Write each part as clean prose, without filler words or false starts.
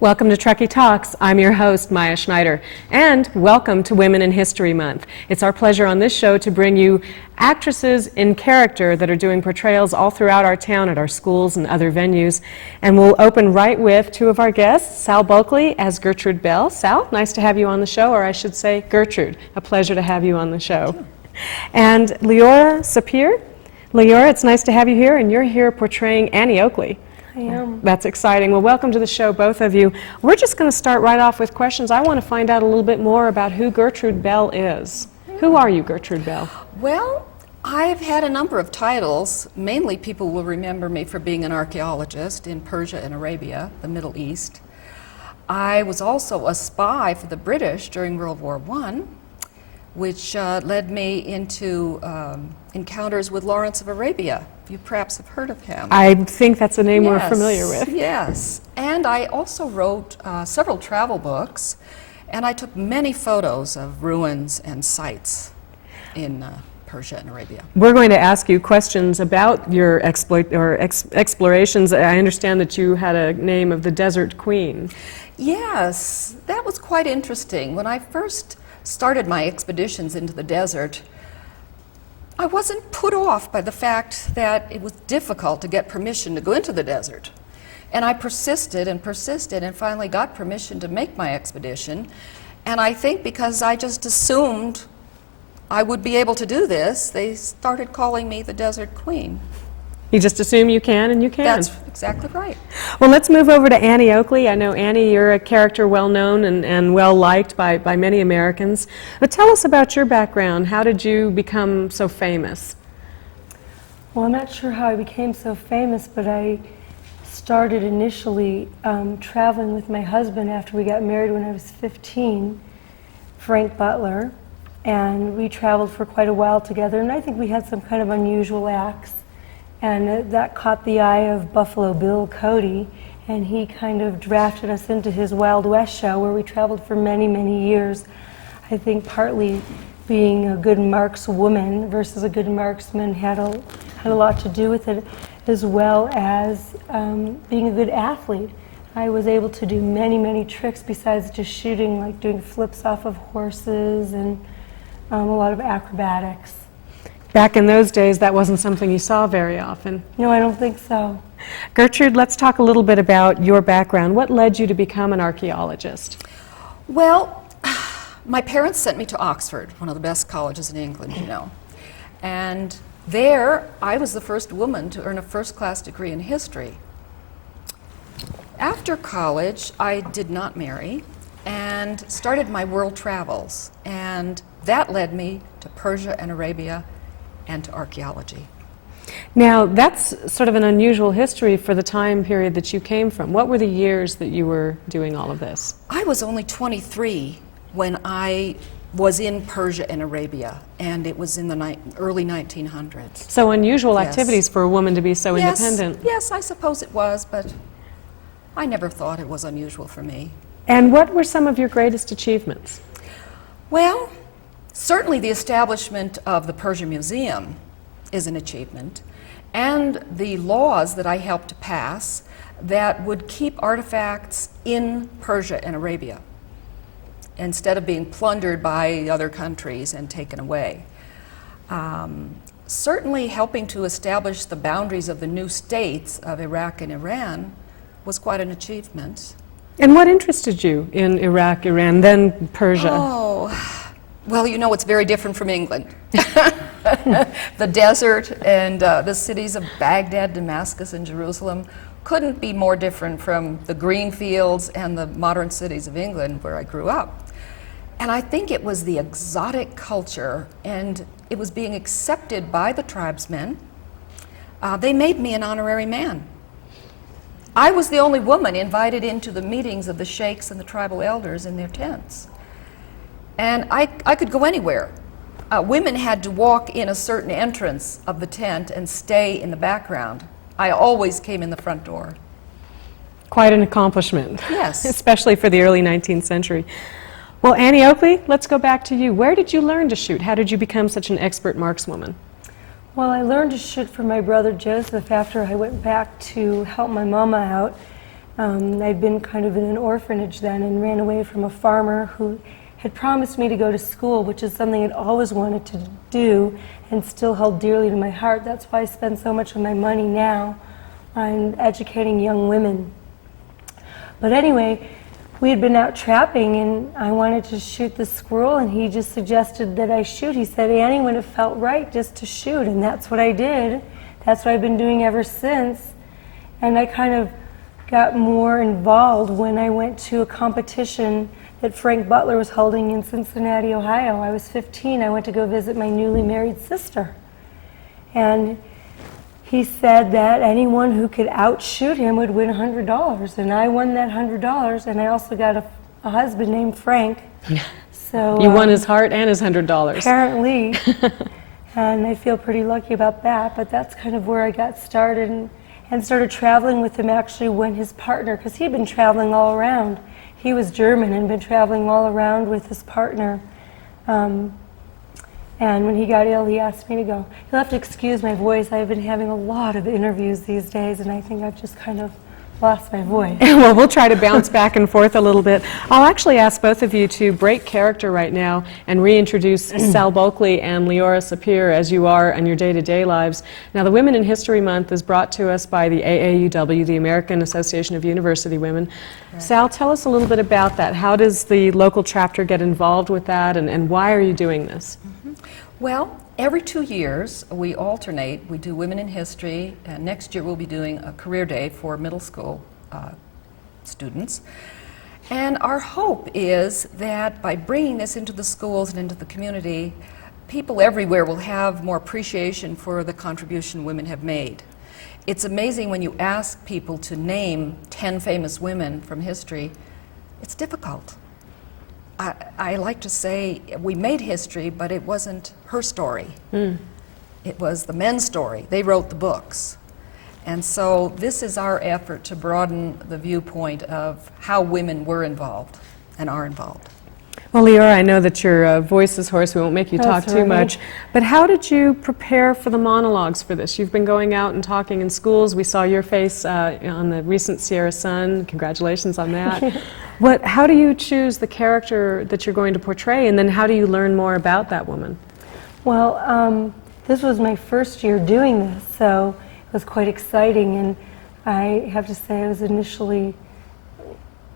Welcome to Truckee Talks. I'm your host, Maya Schneider, and welcome to Women in History Month. It's our pleasure on this show to bring you actresses in character that are doing portrayals all throughout our town at our schools and other venues. And we'll open right with two of our guests, Sal Bulkley as Gertrude Bell. Sal, nice to have you on the show, or I should say Gertrude, a pleasure to have you on the show. And Leora Sapir. Leora, it's nice to have you here, and you're here portraying Annie Oakley. I am. That's exciting. Well, welcome to the show, both of you. We're just going to start right off with questions. I want to find out a little bit more about who Gertrude Bell is. Who are you, Gertrude Bell? Well, I've had a number of titles. Mainly people will remember me for being an archaeologist in Persia and Arabia, the Middle East. I was also a spy for the British during World War I, which led me into encounters with Lawrence of Arabia. You perhaps have heard of him. I think that's a name we're familiar with. Yes, and I also wrote several travel books, and I took many photos of ruins and sites in Persia and Arabia. We're going to ask you questions about your explorations. I understand that you had a name of the Desert Queen. Yes, that was quite interesting. When I first started my expeditions into the desert, I wasn't put off by the fact that it was difficult to get permission to go into the desert. And I persisted and persisted and finally got permission to make my expedition. And I think because I just assumed I would be able to do this, they started calling me the Desert Queen. You just assume you can, and you can. That's exactly right. Well, let's move over to Annie Oakley. I know, Annie, you're a character well-known and well-liked by many Americans. But tell us about your background. How did you become so famous? Well, I'm not sure how I became so famous, but I started initially traveling with my husband after we got married when I was 15, Frank Butler, and we traveled for quite a while together, and I think we had some kind of unusual acts. And that caught the eye of Buffalo Bill Cody, and he kind of drafted us into his Wild West show where we traveled for many, many years. I think partly being a good markswoman versus a good marksman had a lot to do with it, as well as being a good athlete. I was able to do many, many tricks besides just shooting, like doing flips off of horses and a lot of acrobatics. Back in those days, that wasn't something you saw very often. No, I don't think so. Gertrude, let's talk a little bit about your background. What led you to become an archaeologist? Well, my parents sent me to Oxford, one of the best colleges in England, you know. And there, I was the first woman to earn a first-class degree in history. After college, I did not marry and started my world travels. And that led me to Persia and Arabia and to archaeology. Now, that's sort of an unusual history for the time period that you came from. What were the years that you were doing all of this? I was only 23 when I was in Persia and Arabia, and it was in the early 1900s. So unusual Yes. activities for a woman to be so independent. Yes, I suppose it was, but I never thought it was unusual for me. And what were some of your greatest achievements? Well, certainly the establishment of the Persia Museum is an achievement, and the laws that I helped to pass that would keep artifacts in Persia and Arabia instead of being plundered by other countries and taken away. Certainly helping to establish the boundaries of the new states of Iraq and Iran was quite an achievement. And what interested you in Iraq, Iran, then Persia? Oh, well, you know, it's very different from England. The desert and the cities of Baghdad, Damascus, and Jerusalem couldn't be more different from the green fields and the modern cities of England where I grew up. And I think it was the exotic culture, and it was being accepted by the tribesmen. They made me an honorary man. I was the only woman invited into the meetings of the sheikhs and the tribal elders in their tents. And I could go anywhere. Women had to walk in a certain entrance of the tent and stay in the background. I always came in the front door. Quite an accomplishment. Yes. Especially for the early 19th century. Well, Annie Oakley, let's go back to you. Where did you learn to shoot? How did you become such an expert markswoman? Well, I learned to shoot from my brother Joseph after I went back to help my mama out. I'd been kind of in an orphanage then and ran away from a farmer who had promised me to go to school, which is something I'd always wanted to do and still held dearly to my heart. That's why I spend so much of my money now on educating young women. But anyway, we had been out trapping and I wanted to shoot the squirrel, and he just suggested that I shoot. He said, Annie, when it felt right, just to shoot, and that's what I did. That's what I've been doing ever since. And I kind of got more involved when I went to a competition that Frank Butler was holding in Cincinnati, Ohio. I was 15. I went to go visit my newly married sister. And he said that anyone who could outshoot him would win $100. And I won that $100, and I also got a husband named Frank. So You won his heart and his $100. Apparently. And I feel pretty lucky about that, but that's kind of where I got started and started traveling with him actually when his partner, because he'd been traveling all around. He was German and been traveling all around with his partner. And when he got ill, he asked me to go. You'll have to excuse my voice. I've been having a lot of interviews these days, and I think I've just kind of lost my voice. Well, we'll try to bounce back and forth a little bit. I'll actually ask both of you to break character right now and reintroduce Sal Bulkley and Leora Sapir as you are in your day-to-day lives. Now, the Women in History Month is brought to us by the AAUW, the American Association of University Women. Right. Sal, tell us a little bit about that. How does the local chapter get involved with that, and why are you doing this? Well, every 2 years we alternate. We do Women in History, and next year we'll be doing a career day for middle school students. And our hope is that by bringing this into the schools and into the community, people everywhere will have more appreciation for the contribution women have made. It's amazing when you ask people to name 10 famous women from history, it's difficult. I like to say we made history, but it wasn't her story. It was the men's story. They wrote the books. And so this is our effort to broaden the viewpoint of how women were involved and are involved. Well, Leora, I know that your voice is hoarse. We won't make you talk too much. But how did you prepare for the monologues for this? You've been going out and talking in schools. We saw your face on the recent Sierra Sun. Congratulations on that. How do you choose the character that you're going to portray, and then how do you learn more about that woman? Well, this was my first year doing this, so it was quite exciting, and I have to say I was initially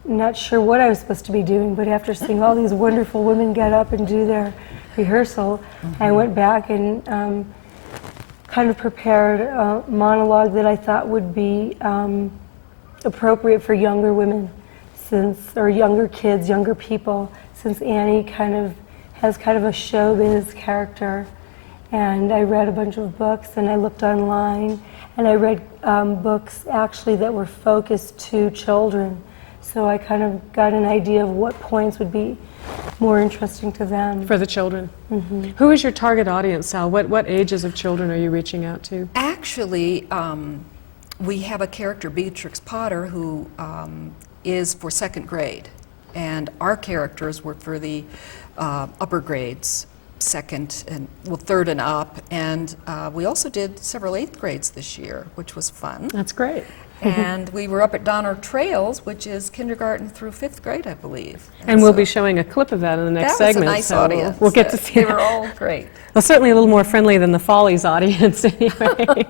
not sure what I was supposed to be doing, but after seeing all these wonderful women get up and do their rehearsal, I went back and kind of prepared a monologue that I thought would be appropriate for younger women, or younger kids, younger people, since Annie has kind of a showbiz character. And I read a bunch of books, and I looked online, and I read books actually that were focused to children. So I kind of got an idea of what points would be more interesting to them. For the children. Who is your target audience, Sal? What ages of children are you reaching out to? Actually, we have a character, Beatrix Potter, who is for second grade. And our characters were for the upper grades, second and third and up. And we also did several 8th grades this year, which was fun. That's great. And we were up at Donner Trails, which is kindergarten through 5th grade, I believe. And we'll be showing a clip of that in the next segment. That was a nice so audience. We'll get to see They were all great. Well, certainly a little more friendly than the Follies audience anyway.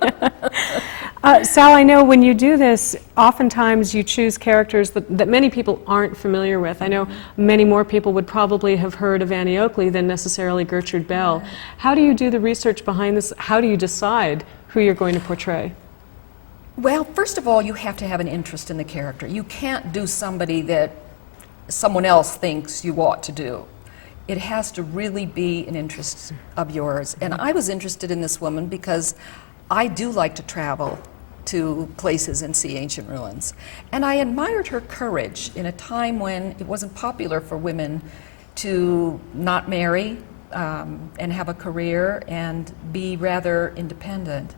Sal, I know when you do this, oftentimes you choose characters that many people aren't familiar with. I know many more people would probably have heard of Annie Oakley than necessarily Gertrude Bell. How do you do the research behind this? How do you decide who you're going to portray? Well, first of all, you have to have an interest in the character. You can't do somebody that someone else thinks you ought to do. It has to really be an interest of yours. And I was interested in this woman because I do like to travel to places and see ancient ruins. And I admired her courage in a time when it wasn't popular for women to not marry and have a career and be rather independent.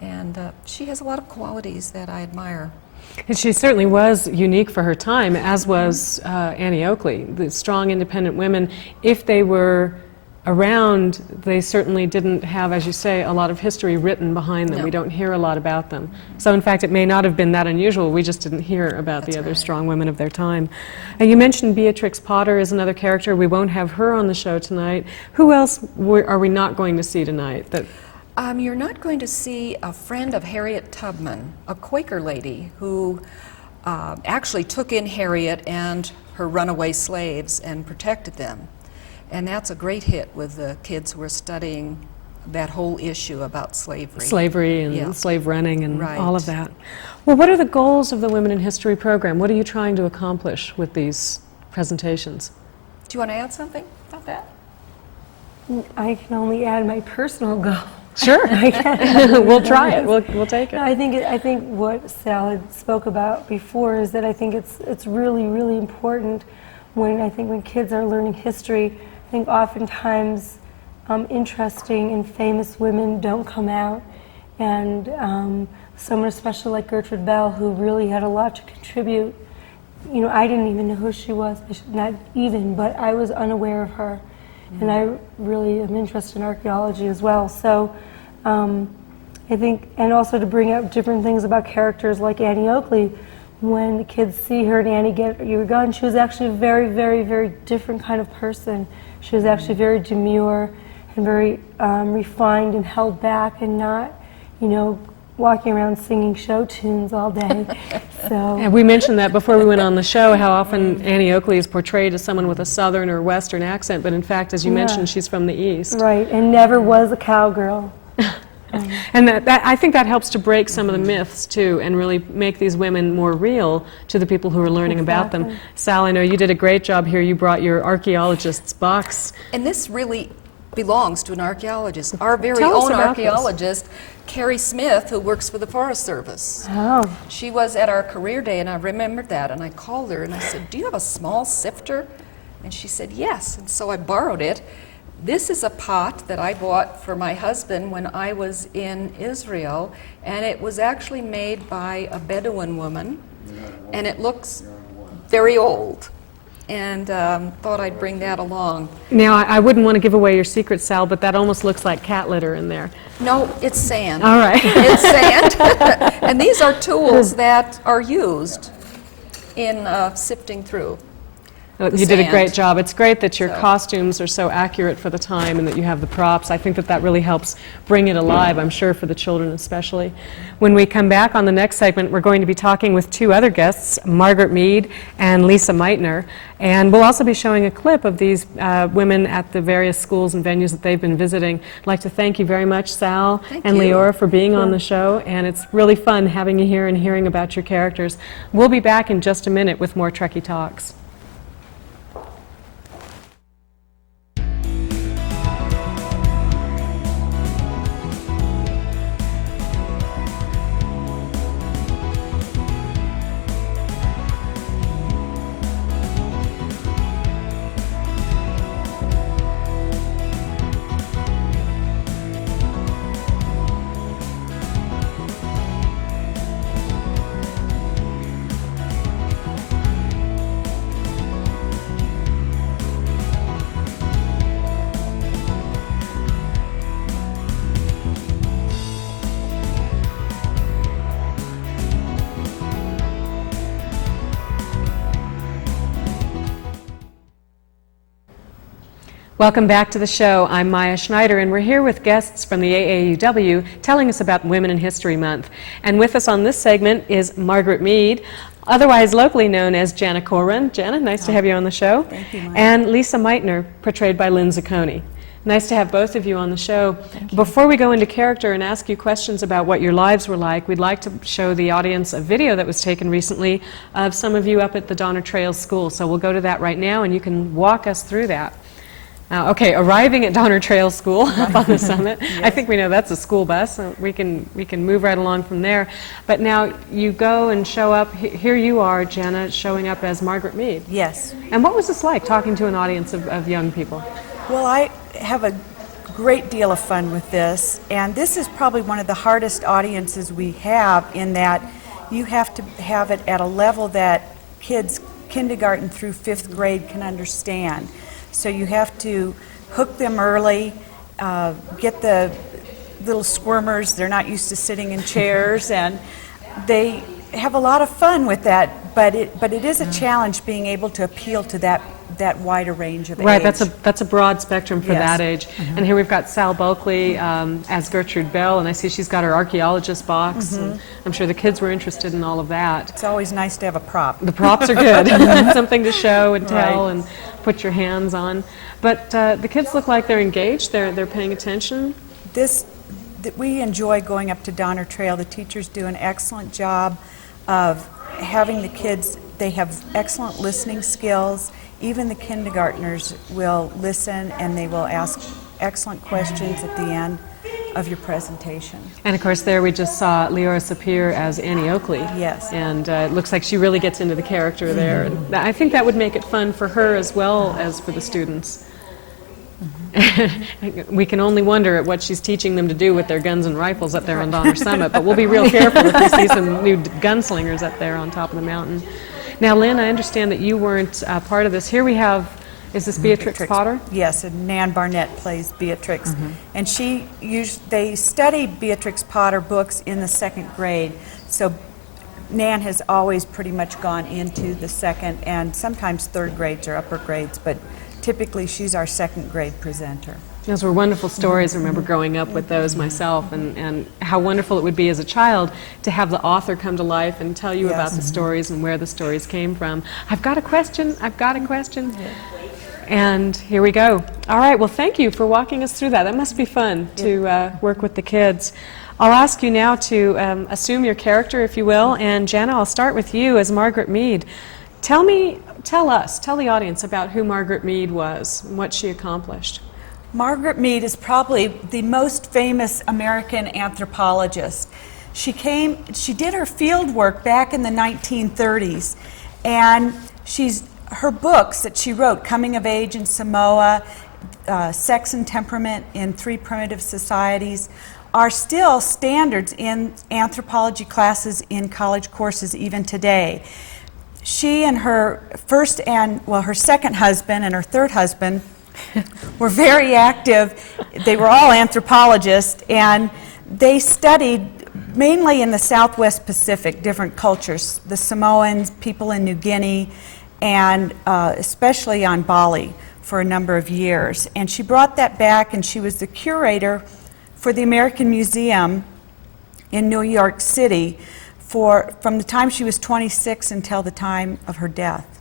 And she has a lot of qualities that I admire. And she certainly was unique for her time, as was Annie Oakley. The strong, independent women, if they were around, they certainly didn't have, as you say, a lot of history written behind them. No. We don't hear a lot about them. So in fact, it may not have been that unusual. We just didn't hear about That's the other right. strong women of their time. And you mentioned Beatrix Potter is another character. We won't have her on the show tonight. Who else are we not going to see tonight? You're not going to see a friend of Harriet Tubman, a Quaker lady who actually took in Harriet and her runaway slaves and protected them. And that's a great hit with the kids who are studying that whole issue about slavery. Slavery and Yeah. slave running and Right. all of that. Well, what are the goals of the Women in History program? What are you trying to accomplish with these presentations? Do you want to add something about that? I can only add my personal goal. Sure. We'll try it. We'll take it. I think what Sal had spoke about before is that I think it's really, really important when kids are learning history. I think oftentimes interesting and famous women don't come out, and someone especially like Gertrude Bell, who really had a lot to contribute. You know, I didn't even know who she was, not even, but I was unaware of her. And I really am interested in archaeology as well. So I think, and also to bring up different things about characters like Annie Oakley. When the kids see her and Annie get your gun, she was actually a very, very, very different kind of person. She was actually very demure and very refined and held back and not, you know, walking around singing show tunes all day. So. And we mentioned that before we went on the show, how often Annie Oakley is portrayed as someone with a southern or western accent, but in fact, as you mentioned, she's from the East. Right, and never was a cowgirl. And I think that helps to break some of the myths, too, and really make these women more real to the people who are learning about them. Exactly. Sal, I know you did a great job here. You brought your archaeologist's box. And this really belongs to an archaeologist. Our very Tell us own about this. archaeologist, Carrie Smith, who works for the Forest Service. Oh. She was at our career day, and I remembered that, and I called her and I said, "Do you have a small sifter?" And she said, "Yes." And so I borrowed it. This is a pot that I bought for my husband when I was in Israel, and it was actually made by a Bedouin woman, and it looks very old. And thought I'd bring that along. Now, I wouldn't want to give away your secret, Sal, but that almost looks like cat litter in there. No, it's sand. All right. It's sand. And these are tools that are used in sifting through. You did a great sand. job. It's great that your So. costumes are so accurate for the time and that you have the props. I think that that really helps bring it alive, I'm sure, for the children especially. When we come back on the next segment, we're going to be talking with two other guests, Margaret Mead and Lisa Meitner, and we'll also be showing a clip of these women at the various schools and venues that they've been visiting. I'd like to thank you very much, Sal Thank and you. Leora, for being on the show, and it's really fun having you here and hearing about your characters. We'll be back in just a minute with more Truckee Talks. Welcome back to the show. I'm Maya Schneider, and we're here with guests from the AAUW telling us about Women in History Month. And with us on this segment is Margaret Mead, otherwise locally known as Jana Corwin. Jana, nice to have you on the show. Thank you, Maya. And Lisa Meitner, portrayed by Lynn Zacconi. Nice to have both of you on the show. Before we go into character and ask you questions about what your lives were like, we'd like to show the audience a video that was taken recently of some of you up at the Donner Trails School. So we'll go to that right now, and you can walk us through that. Okay, arriving at Donner Trails School up on the summit. I think we know that's a school bus, so we can move right along from there. But now you go and show up. Here you are, Jana, showing up as Margaret Mead. Yes. And what was this like, talking to an audience of young people? Well, I have a great deal of fun with this, and this is probably one of the hardest audiences we have, in that you have to have it at a level that kids kindergarten through 5th grade can understand. So you have to hook them early, get the little squirmers. They're not used to sitting in chairs, and they have a lot of fun with that, but it is a challenge being able to appeal to that wider range of age. Right, that's a broad spectrum for Yes. that age. And here we've got Sal Bulkley as Gertrude Bell, and I see she's got her archaeologist box. And I'm sure the kids were interested in all of that. It's always nice to have a prop. The props are good. Something to show and tell Right. and put your hands on. But the kids look like they're engaged, they're paying attention. We enjoy going up to Donner Trail. The teachers do an excellent job of having the kids, they have excellent listening skills. Even the kindergartners will listen, and they will ask excellent questions at the end of your presentation. And of course there we just saw Leora Sapir as Annie Oakley. Yes. And it looks like she really gets into the character there. And I think that would make it fun for her as well as for the students. We can only wonder at what she's teaching them to do with their guns and rifles up there on Donner Summit, but we'll be real careful if we see some new gunslingers up there on top of the mountain. Now, Lynn, I understand that you weren't part of this. Here we have, is this Beatrix Potter? Yes, and Nan Barnett plays Beatrix. And they study Beatrix Potter books in the 2nd grade, so Nan has always pretty much gone into the 2nd and sometimes 3rd grades or upper grades, but typically she's our 2nd grade presenter. Those were wonderful stories. I remember growing up with those myself, and how wonderful it would be as a child to have the author come to life and tell you about the stories and where the stories came from. I've got a question. And here we go. All right, well, thank you for walking us through that. That must be fun to work with the kids. I'll ask you now to assume your character, if you will. And Jana, I'll start with you as Margaret Mead. Tell the audience about who Margaret Mead was and what she accomplished. Margaret Mead is probably the most famous American anthropologist. She did her field work back in the 1930s, and her books that she wrote, Coming of Age in Samoa, Sex and Temperament in 3 Primitive Societies, are still standards in anthropology classes in college courses even today. She and her her second husband and her third husband were very active. They were all anthropologists, and they studied mainly in the Southwest Pacific, different cultures, the Samoans, people in New Guinea, and especially on Bali for a number of years. And she brought that back, and she was the curator for the American Museum in New York City from the time she was 26 until the time of her death.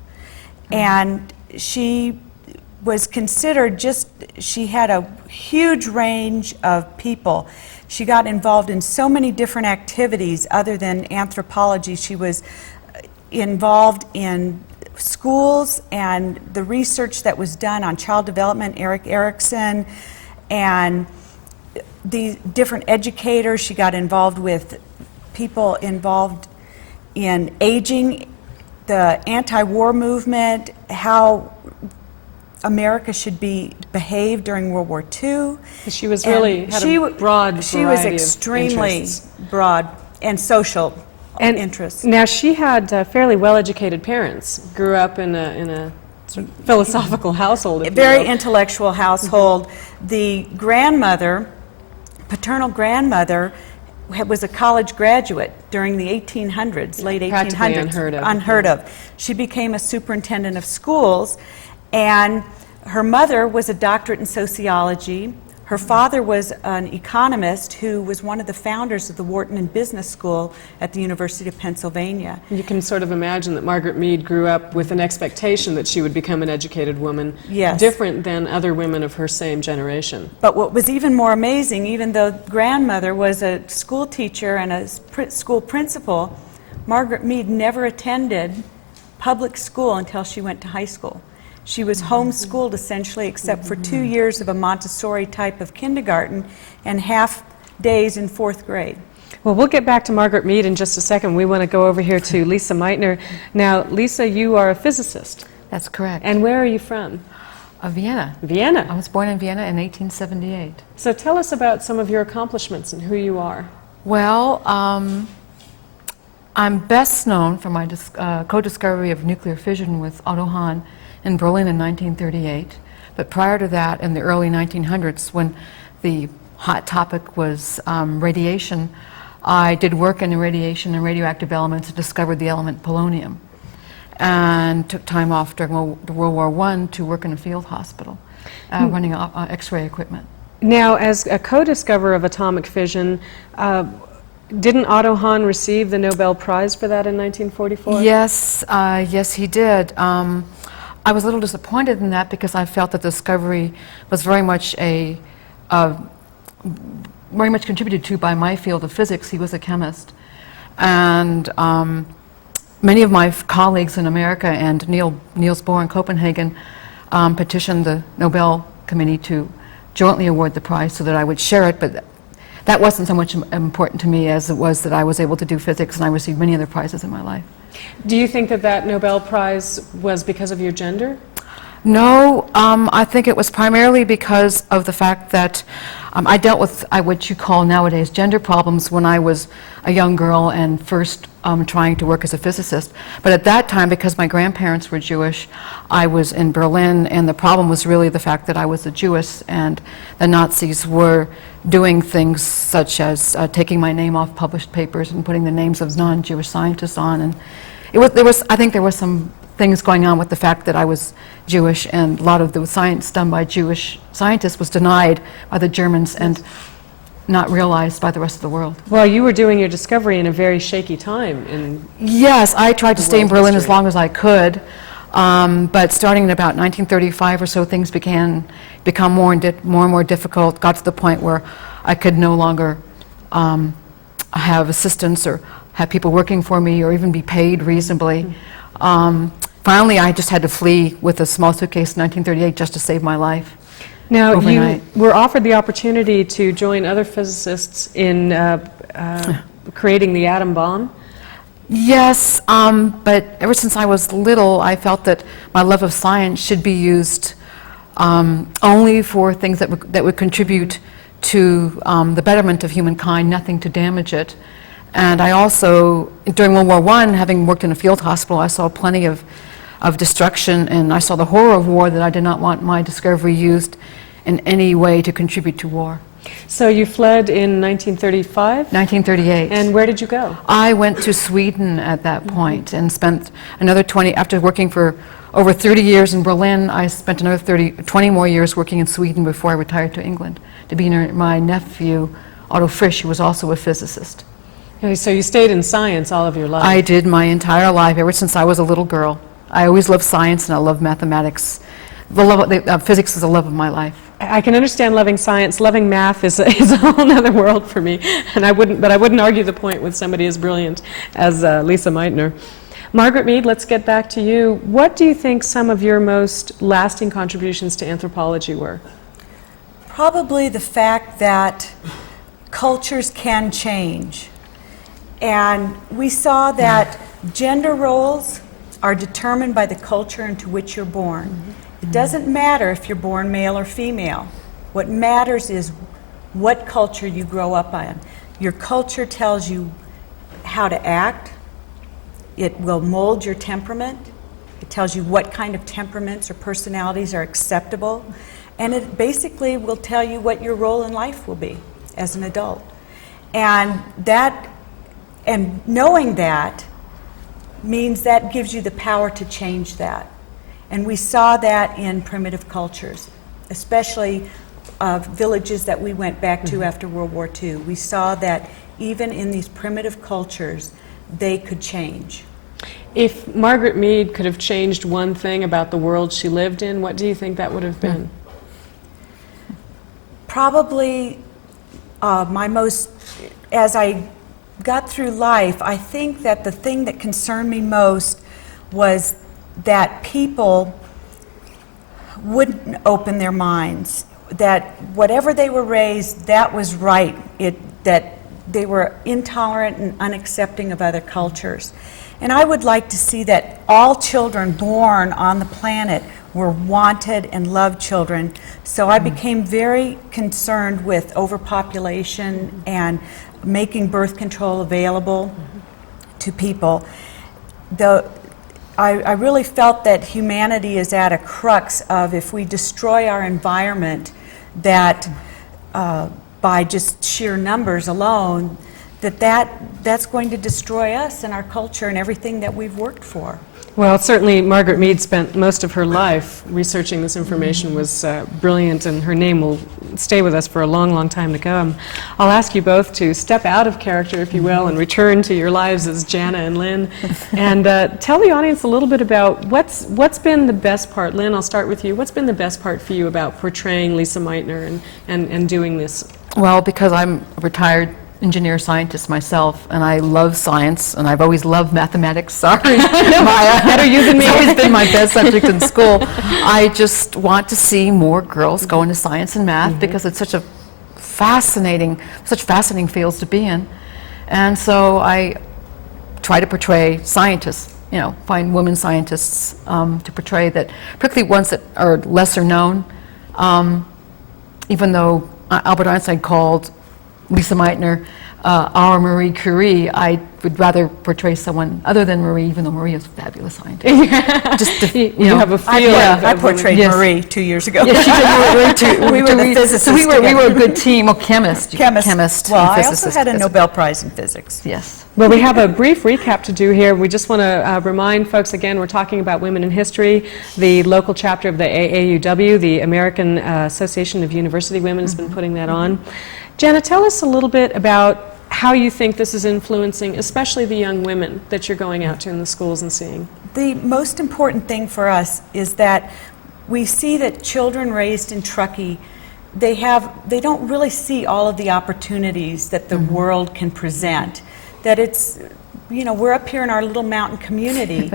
And she was considered she had a huge range of people. She got involved in so many different activities other than anthropology. She was involved in schools and the research that was done on child development, Erik Erikson, and the different educators. She got involved with people involved in aging, the anti-war movement, how America should behave during World War II. She was really had a broad She was variety extremely of interests. broad and social And interests. now she had fairly well-educated parents. Grew up in a sort of philosophical household. A if you very will. intellectual household. The paternal grandmother, was a college graduate during the 1800s, late 1800s. Practically unheard of. She became a superintendent of schools, and her mother was a doctorate in sociology. Her father was an economist who was one of the founders of the Wharton and Business School at the University of Pennsylvania. You can sort of imagine that Margaret Mead grew up with an expectation that she would become an educated woman, Yes. different than other women of her same generation. But what was even more amazing, even though grandmother was a school teacher and a school principal, Margaret Mead never attended public school until she went to high school. She was homeschooled essentially, except for 2 years of a Montessori type of kindergarten and half days in 4th grade. Well, we'll get back to Margaret Mead in just a second. We want to go over here to Lisa Meitner. Now, Lisa, you are a physicist. That's correct. And where are you from? Vienna. Vienna. I was born in Vienna in 1878. So tell us about some of your accomplishments and who you are. Well, I'm best known for my co-discovery of nuclear fission with Otto Hahn in Berlin in 1938. But prior to that, in the early 1900s, when the hot topic was radiation, I did work in radiation and radioactive elements and discovered the element polonium, and took time off during World War I to work in a field hospital, running X-ray equipment. Now, as a co-discoverer of atomic fission, didn't Otto Hahn receive the Nobel Prize for that in 1944? Yes, yes, he did. I was a little disappointed in that because I felt that the discovery was very much very much contributed to by my field of physics. He was a chemist, and many of my colleagues in America and Niels Bohr in Copenhagen petitioned the Nobel Committee to jointly award the prize so that I would share it, but that wasn't so much important to me as it was that I was able to do physics, and I received many other prizes in my life. Do you think that that Nobel Prize was because of your gender? No, I think it was primarily because of the fact that I dealt with what you call nowadays gender problems when I was a young girl and first trying to work as a physicist. But at that time, because my grandparents were Jewish, I was in Berlin, and the problem was really the fact that I was a Jewess, and the Nazis were doing things such as taking my name off published papers and putting the names of non-Jewish scientists on. And I think there was some things going on with the fact that I was Jewish, and a lot of the science done by Jewish scientists was denied by the Germans and not realized by the rest of the world. Well, you were doing your discovery in a very shaky time. Yes, I tried to stay in world Berlin as history. long as I could, but starting in about 1935 or so, things become more and more difficult, got to the point where I could no longer have assistants or have people working for me or even be paid reasonably. Finally, I just had to flee with a small suitcase in 1938 just to save my life. Now, Overnight. you were offered the opportunity to join other physicists in creating the atom bomb. Yes, but ever since I was little, I felt that my love of science should be used only for things that would contribute to the betterment of humankind, nothing to damage it. And I also, during World War I, having worked in a field hospital, I saw plenty of destruction, and I saw the horror of war, that I did not want my discovery used in any way to contribute to war. So you fled in 1935? 1938. And where did you go? I went to Sweden at that point and spent another 20, after working for over 30 years in Berlin, I spent another 20 more years working in Sweden before I retired to England to be near my nephew, Otto Frisch, who was also a physicist. Okay, so you stayed in science all of your life. I did my entire life, ever since I was a little girl. I always loved science and I loved mathematics. Physics is the love of my life. I can understand loving science. Loving math is a whole other world for me, and I wouldn't argue the point with somebody as brilliant as Lisa Meitner. Margaret Mead, let's get back to you. What do you think some of your most lasting contributions to anthropology were? Probably the fact that cultures can change. And we saw that gender roles are determined by the culture into which you're born. It doesn't matter if you're born male or female. What matters is what culture you grow up in. Your culture tells you how to act. It will mold your temperament. It tells you what kind of temperaments or personalities are acceptable. And it basically will tell you what your role in life will be as an adult. And knowing that means that gives you the power to change that. And we saw that in primitive cultures, especially villages that we went back to after World War II. We saw that even in these primitive cultures, they could change. If Margaret Mead could have changed one thing about the world she lived in, what do you think that would have been? Probably as I got through life, I think that the thing that concerned me most was that people wouldn't open their minds, that whatever they were raised, that was right, that they were intolerant and unaccepting of other cultures. And I would like to see that all children born on the planet were wanted and loved children. So I became very concerned with overpopulation and making birth control available to people. I really felt that humanity is at a crux of, if we destroy our environment, that by just sheer numbers alone, that's going to destroy us and our culture and everything that we've worked for. Well, certainly Margaret Mead spent most of her life researching this information, was brilliant, and her name will stay with us for a long, long time to come. I'll ask you both to step out of character, if you will, and return to your lives as Jana and Lynn, and tell the audience a little bit about what's been the best part. Lynn, I'll start with you. What's been the best part for you about portraying Lisa Meitner and doing this? Well, because I'm a retired engineer scientist myself, and I love science, and I've always loved mathematics. Sorry, Maya. Better you than me. It's always been my best subject in school. I just want to see more girls go into science and math because it's such fascinating fields to be in. And so I try to portray scientists, find women scientists to portray that, particularly ones that are lesser known, even though Albert Einstein called Lisa Meitner, our Marie Curie, I would rather portray someone other than Marie, even though Marie is a fabulous scientist. Just to, you have a feel. I portrayed Marie 2 years ago. Yes, she did. We were the physicists. So we were a good team. Well, chemist. Well, and I also physicist. had a Nobel Prize in physics. Yes. Well, we have a brief recap to do here. We just want to remind folks again, we're talking about women in history. The local chapter of the AAUW, the American Association of University Women, has been putting that on. Jana, tell us a little bit about how you think this is influencing, especially the young women that you're going out to in the schools and seeing. The most important thing for us is that we see that children raised in Truckee, they don't really see all of the opportunities that the world can present. That it's, we're up here in our little mountain community.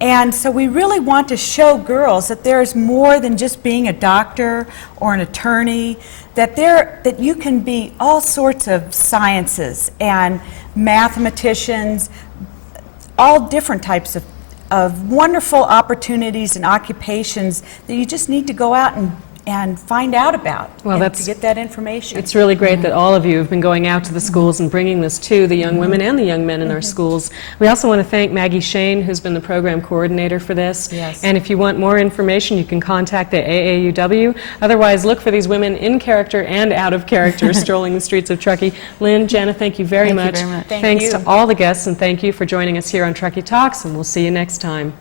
And so we really want to show girls that there's more than just being a doctor or an attorney, that you can be all sorts of sciences and mathematicians, all different types of wonderful opportunities and occupations that you just need to go out and find out about, to get that information. It's really great that all of you have been going out to the schools and bringing this to the young women and the young men in our schools. We also want to thank Maggie Shane, who's been the program coordinator for this. Yes. And if you want more information, you can contact the AAUW. Otherwise, look for these women in character and out of character strolling the streets of Truckee. Lynn, Jana, thank you very much. Thank you very much. Thanks to all the guests, and thank you for joining us here on Truckee Talks, and we'll see you next time.